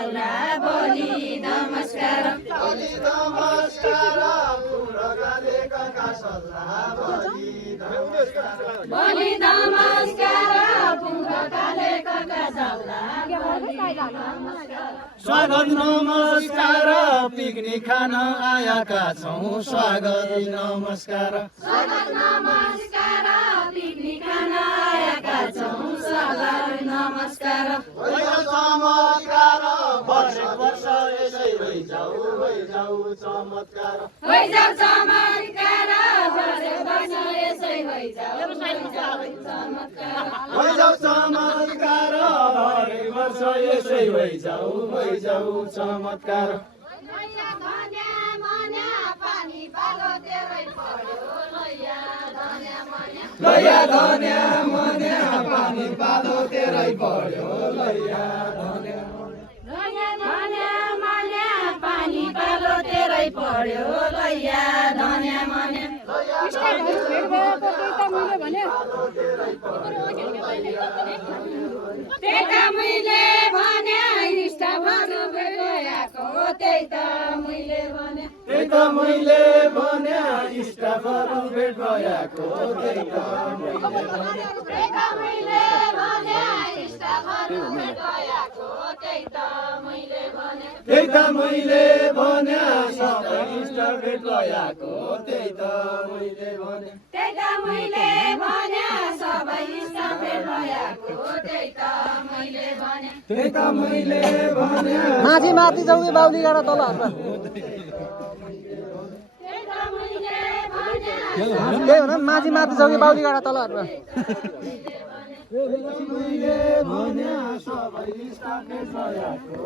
जाउला बोली नमस्कार बोली नमस्कार पुरगाले काका सल्लाह बोली नमस्कार बोली नमस्कार पुरगाले काका जाउला बोली नमस्कार स्वागत नमस्कार पिकनिक खान आएका छौँ स्वागत नमस्कार स्वागत नमस्कार पिकनिक खान आएका छौँ स्वागत नमस्कार चमत्कार वर्ष वर्ष यसै भइजाऊ चमत्कार भइजाऊ चमत्कार वर्ष वर्ष यसै भइजाऊ चमत्कार भइजाऊ चमत्कार हरेक वर्ष यसै भइजाऊ चमत्कार लैया धन्या मन्या पानी पालो तेरै पर्यो लैया धन्या पानी पालो तेरै पर्यो लैया धन्या मन्या त्यही मैले भने इष्टहरू गएको त्यही त मैले भने त्यही त मैले भने इष्टहरू भेट भएको त्यही त मैले भने इष्टहरू भेट भएको त्यही त मैले भने त्यही त मैले भने सबै इष्ट भेट भएको त्यही त मैले भने त्यही त मैले भने सबै इष्ट भेट भएको त्यही त मैले भने त्यही त मैले भने माझी माथि जाऊ कि बाउली गाडा तल हर्न त्यही हो न माझी माथि जाऊ कि बाउली गाडा तल हर्न मैले भने सबै इष्ट भेट भएको